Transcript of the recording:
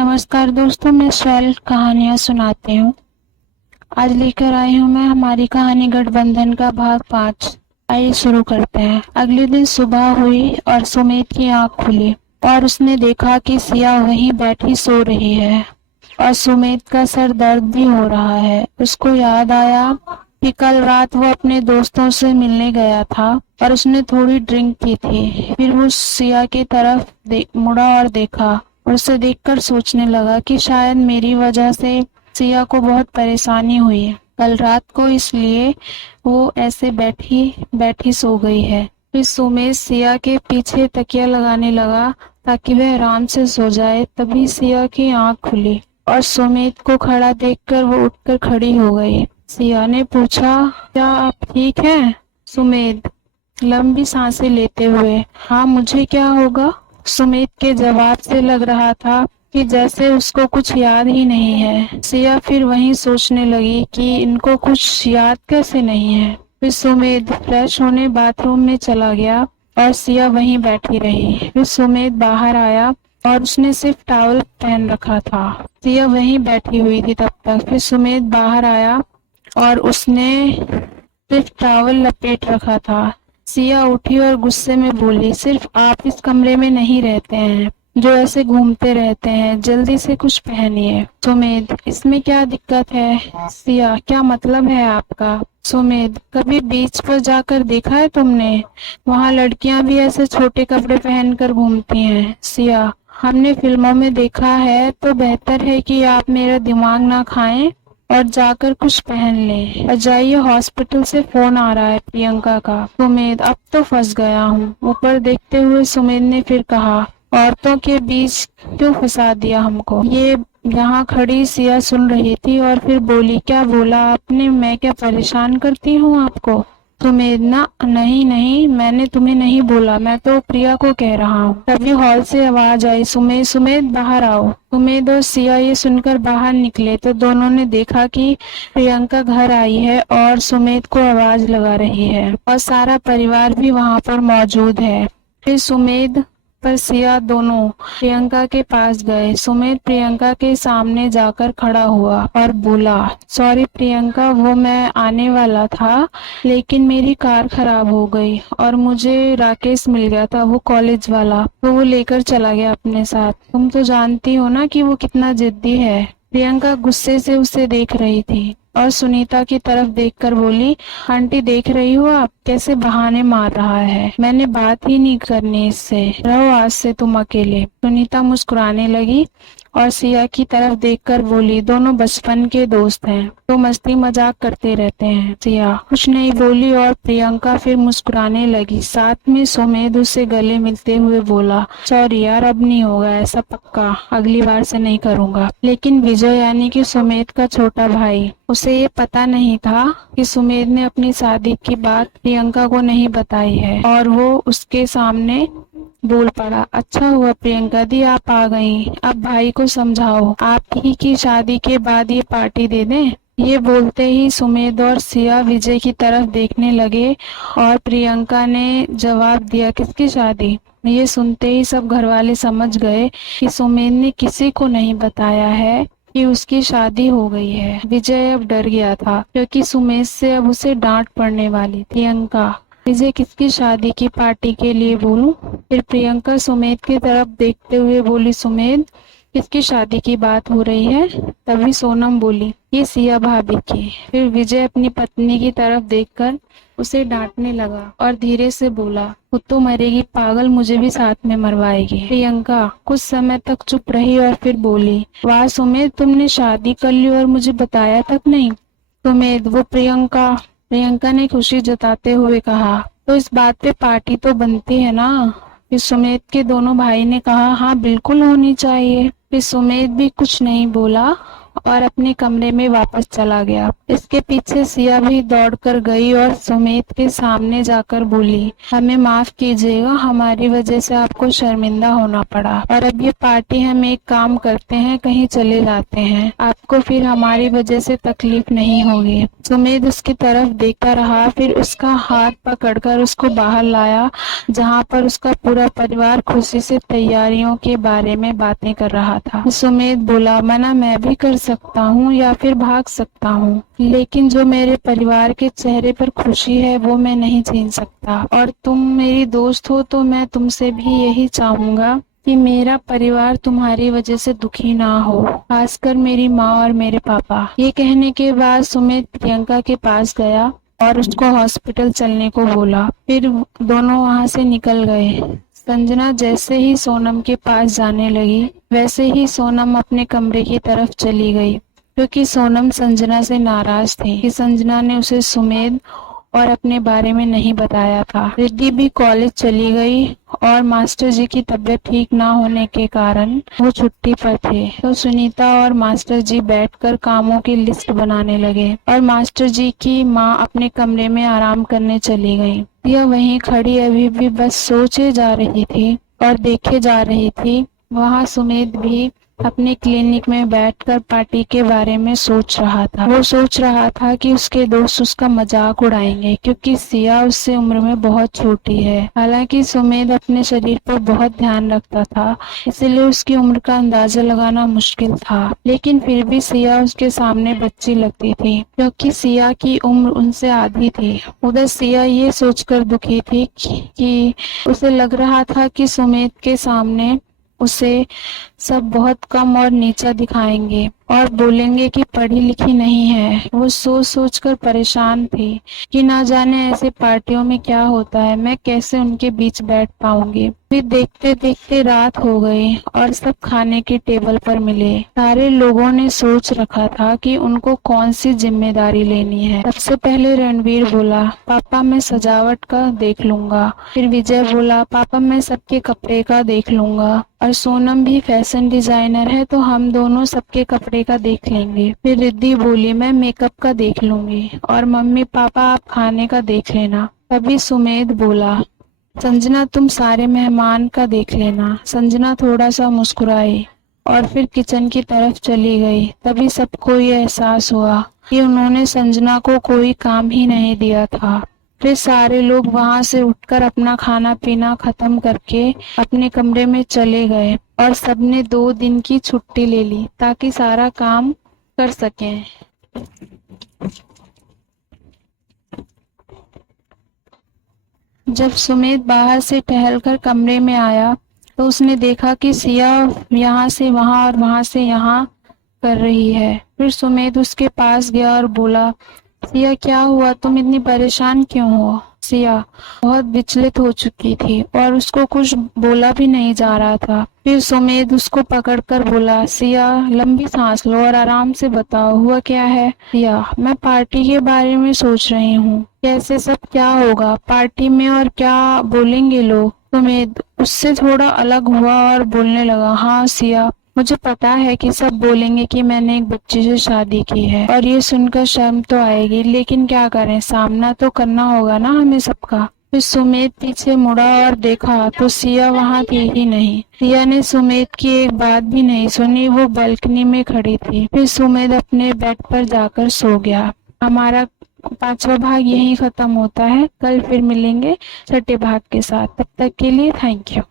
नमस्कार दोस्तों, मैं स्वैल कहानियाँ सुनाती हूँ। आज लेकर आई हूँ मैं हमारी कहानी गठबंधन का भाग 5। आइए शुरू करते हैं। अगले दिन सुबह हुई और सुमित की आंख खुली और उसने देखा कि सिया वहीं बैठी सो रही है और सुमित का सर दर्द भी हो रहा है। उसको याद आया कि कल रात वो अपने दोस्तों से मिलने गया था और उसने थोड़ी ड्रिंक की थी। फिर वो सिया की तरफ मुड़ा और देखा। उसे देखकर सोचने लगा कि शायद मेरी वजह से सिया को बहुत परेशानी हुई है कल रात को, इसलिए वो ऐसे बैठी बैठी सो गई है। फिर सुमेश सिया के पीछे तकिया लगाने लगा ताकि वह आराम से सो जाए। तभी सिया की आंख खुली और सुमित को खड़ा देखकर वो उठकर खड़ी हो गई। सिया ने पूछा, क्या आप ठीक हैं? सुमित लंबी सांसें लेते हुए, हाँ, मुझे क्या होगा? सुमित के जवाब से लग रहा था कि जैसे उसको कुछ याद ही नहीं है। सिया फिर वहीं सोचने लगी कि इनको कुछ याद कैसे नहीं है। फिर सुमित फ्रेश होने बाथरूम में चला गया और सिया वहीं बैठी रही। फिर सुमित बाहर आया और उसने सिर्फ टॉवल पहन रखा था। सिया वहीं बैठी हुई थी तब तक। फिर सुमित बाहर आया और उसने सिर्फ टॉवल लपेट रखा था। सिया उठी और गुस्से में बोली, सिर्फ आप इस कमरे में नहीं रहते हैं जो ऐसे घूमते रहते हैं, जल्दी से कुछ पहनिए। सुमित, इसमें क्या दिक्कत है? सिया, क्या मतलब है आपका? सुमित, कभी बीच पर जाकर देखा है तुमने? वहाँ लड़कियां भी ऐसे छोटे कपड़े पहनकर घूमती हैं। सिया, हमने फिल्मों में देखा है, तो बेहतर है कि आप मेरा दिमाग ना खाएं और जाकर कुछ पहन ले। और जाइए, हॉस्पिटल से फोन आ रहा है प्रियंका का। सुमित, अब तो फंस गया हूँ। ऊपर देखते हुए सुमित ने फिर कहा, औरतों के बीच क्यों फंसा दिया हमको? ये यहाँ खड़ी सिया सुन रही थी और फिर बोली, क्या बोला आपने? मैं क्या परेशान करती हूँ आपको? सुमित, ना, नहीं नहीं, मैंने तुम्हें नहीं बोला, मैं तो प्रिया को कह रहा हूँ। तभी हॉल से आवाज आई, सुमित, सुमित, बाहर आओ। सुमित और सिया ये सुनकर बाहर निकले तो दोनों ने देखा कि प्रियंका घर आई है और सुमित को आवाज लगा रही है और सारा परिवार भी वहाँ पर मौजूद है। फिर सुमित पर सिया दोनों प्रियंका के पास गए। सुमित प्रियंका के सामने जाकर खड़ा हुआ और बोला, सॉरी प्रियंका, वो मैं आने वाला था लेकिन मेरी कार खराब हो गई और मुझे राकेश मिल गया था, वो कॉलेज वाला, तो वो लेकर चला गया अपने साथ। तुम तो जानती हो ना कि वो कितना जिद्दी है। प्रियंका गुस्से से उसे देख रही थी और सुनीता की तरफ देखकर बोली, आंटी देख रही हो आप कैसे बहाने मार रहा है? मैंने बात ही नहीं करनी इससे, रहो आज से तुम अकेले। सुनीता मुस्कुराने लगी और सिया की तरफ देखकर बोली, दोनों बचपन के दोस्त हैं तो मस्ती मजाक करते रहते हैं। सिया कुछ नहीं बोली और प्रियंका फिर मुस्कुराने लगी। साथ में सुमेध उसे गले मिलते हुए बोला, सॉरी यार, अब नहीं होगा ऐसा, पक्का अगली बार से नहीं करूंगा। लेकिन विजय यानी कि सुमेध का छोटा भाई, उसे ये पता नहीं था कि सुमेध ने अपनी शादी की बात प्रियंका को नहीं बताई है और वो उसके सामने बोल पड़ा, अच्छा हुआ प्रियंका दी आप आ गई, अब भाई को समझाओ आप ही की शादी के बाद ये पार्टी दे दें। ये बोलते ही सुमेध और सिया विजय की तरफ देखने लगे और प्रियंका ने जवाब दिया, किसकी शादी? ये सुनते ही सब घरवाले समझ गए कि सुमेध ने किसी को नहीं बताया है कि उसकी शादी हो गई है। विजय अब डर गया था क्योंकि सुमेध से अब उसे डांट पड़ने वाली। प्रियंका, विजय किसकी शादी की पार्टी के लिए बोलूं? फिर प्रियंका सुमेध की तरफ देखते हुए बोली, सुमेध किसकी शादी की बात हो रही है? तभी सोनम बोली, ये सिया भाभी की। फिर विजय अपनी पत्नी की तरफ देखकर उसे डांटने लगा और धीरे से बोला, खुद तो मरेगी पागल, मुझे भी साथ में मरवाएगी। प्रियंका कुछ समय तक चुप रही और फिर बोली, वाह सुमेध, तुमने शादी कर ली और मुझे बताया तक नहीं। सुमेध, वो प्रियंका ने खुशी जताते हुए कहा, तो इस बात पे पार्टी तो बनती है ना? फिर सुमेध के दोनों भाई ने कहा, हाँ बिल्कुल होनी चाहिए। फिर सुमेध भी कुछ नहीं बोला और अपने कमरे में वापस चला गया। इसके पीछे सिया भी दौड़कर गई और सुमेध के सामने जाकर बोली, हमें माफ कीजिएगा, हमारी वजह से आपको शर्मिंदा होना पड़ा और अब ये पार्टी हम एक काम करते हैं, कहीं चले जाते हैं, आपको फिर हमारी वजह से तकलीफ नहीं होगी। सुमेध उसकी तरफ देखता रहा, फिर उसका हाथ पकड़कर उसको बाहर लाया जहाँ पर उसका पूरा परिवार खुशी से तैयारियों के बारे में बातें कर रहा था। सुमेध बोला, मना मैं भी कर सकता हूँ या फिर भाग सकता हूँ, लेकिन जो मेरे परिवार के चेहरे पर खुशी है वो मैं नहीं छीन सकता, और तुम मेरी दोस्त हो तो मैं तुमसे भी यही चाहूंगा कि मेरा परिवार तुम्हारी वजह से दुखी ना हो, खासकर मेरी माँ और मेरे पापा। ये कहने के बाद सुमेध प्रियंका के पास गया और उसको हॉस्पिटल चलने को बोला। फिर दोनों वहां से निकल गए। संजना जैसे ही सोनम के पास जाने लगी, वैसे ही सोनम अपने कमरे की तरफ चली गई, क्योंकि सोनम संजना से नाराज थी कि संजना ने उसे सुमेध और अपने बारे में नहीं बताया था। रिद्धि भी कॉलेज चली गई और मास्टर जी की तबीयत ठीक ना होने के कारण वो छुट्टी पर थे, तो सुनीता और मास्टर जी बैठकर कामों की लिस्ट बनाने लगे और मास्टर जी की माँ अपने कमरे में आराम करने चली गई। यह वहीं खड़ी अभी भी बस सोचे जा रही थी और देखे जा रही थी। वहाँ सुमेध भी अपने क्लिनिक में बैठकर पार्टी के बारे में सोच रहा था। वो सोच रहा था कि उसके दोस्त उसका मजाक उड़ाएंगे, क्योंकि सिया उससे उम्र में बहुत छोटी है। हालांकि सुमेध अपने शरीर पर बहुत ध्यान रखता था, इसलिए उसकी उम्र का अंदाजा लगाना मुश्किल था, लेकिन फिर भी सिया उसके सामने बच्ची लगती थी, क्योंकि सिया की उम्र उनसे आधी थी। उधर सिया ये सोचकर दुखी थी कि उसे लग रहा था कि सुमेध के सामने उसे सब बहुत कम और नीचा दिखाएंगे और बोलेंगे कि पढ़ी लिखी नहीं है। वो सोच सोच कर परेशान थी कि ना जाने ऐसे पार्टियों में क्या होता है, मैं कैसे उनके बीच बैठ पाऊंगी। फिर देखते देखते रात हो गई और सब खाने के टेबल पर मिले। सारे लोगों ने सोच रखा था कि उनको कौन सी जिम्मेदारी लेनी है। सबसे पहले रणवीर बोला, पापा मैं सजावट का देख लूंगा। फिर विजय बोला, पापा मैं सबके कपड़े का देख लूंगा, और सोनम भी फैशन डिजाइनर है तो हम दोनों सबके कपड़े का देख लेंगे। फिर रिद्धि बोली, मैं मेकअप का देख लूंगी, और मम्मी पापा आप खाने का देख लेना। तभी सुमेध बोला, संजना तुम सारे मेहमान का देख लेना। संजना थोड़ा सा मुस्कुराई और फिर किचन की तरफ चली गई। तभी सबको ये एहसास हुआ कि उन्होंने संजना को कोई काम ही नहीं दिया था। फिर सारे लोग वहां से उठकर अपना खाना पीना खत्म करके अपने कमरे में चले गए और सबने 2 दिन की छुट्टी ले ली ताकि सारा काम कर सकें। जब सुमेध बाहर से टहलकर कमरे में आया तो उसने देखा कि सिया यहाँ से वहां और वहां से यहाँ कर रही है। फिर सुमेध उसके पास गया और बोला, सिया क्या हुआ, तुम इतनी परेशान क्यों हो? सिया बहुत विचलित हो चुकी थी और उसको कुछ बोला भी नहीं जा रहा था। फिर सुमेध उसको पकड़कर बोला, सिया लंबी सांस लो और आराम से बताओ हुआ क्या है। सिया, मैं पार्टी के बारे में सोच रही हूँ, कैसे सब क्या होगा पार्टी में और क्या बोलेंगे लोग। सुमेध उससे थोड़ा अलग हुआ और बोलने लगा, हाँ सिया मुझे पता है कि सब बोलेंगे कि मैंने एक बच्ची से शादी की है और ये सुनकर शर्म तो आएगी, लेकिन क्या करें, सामना तो करना होगा ना हमें सबका। फिर सुमेध पीछे मुड़ा और देखा तो सिया वहाँ थी ही नहीं। सिया ने सुमेध की एक बात भी नहीं सुनी, वो बालकनी में खड़ी थी। फिर सुमेध अपने बेड पर जाकर सो गया। हमारा 5वां भाग यहीं खत्म होता है। कल फिर मिलेंगे 6ठे भाग के साथ। तब तक के लिए थैंक यू।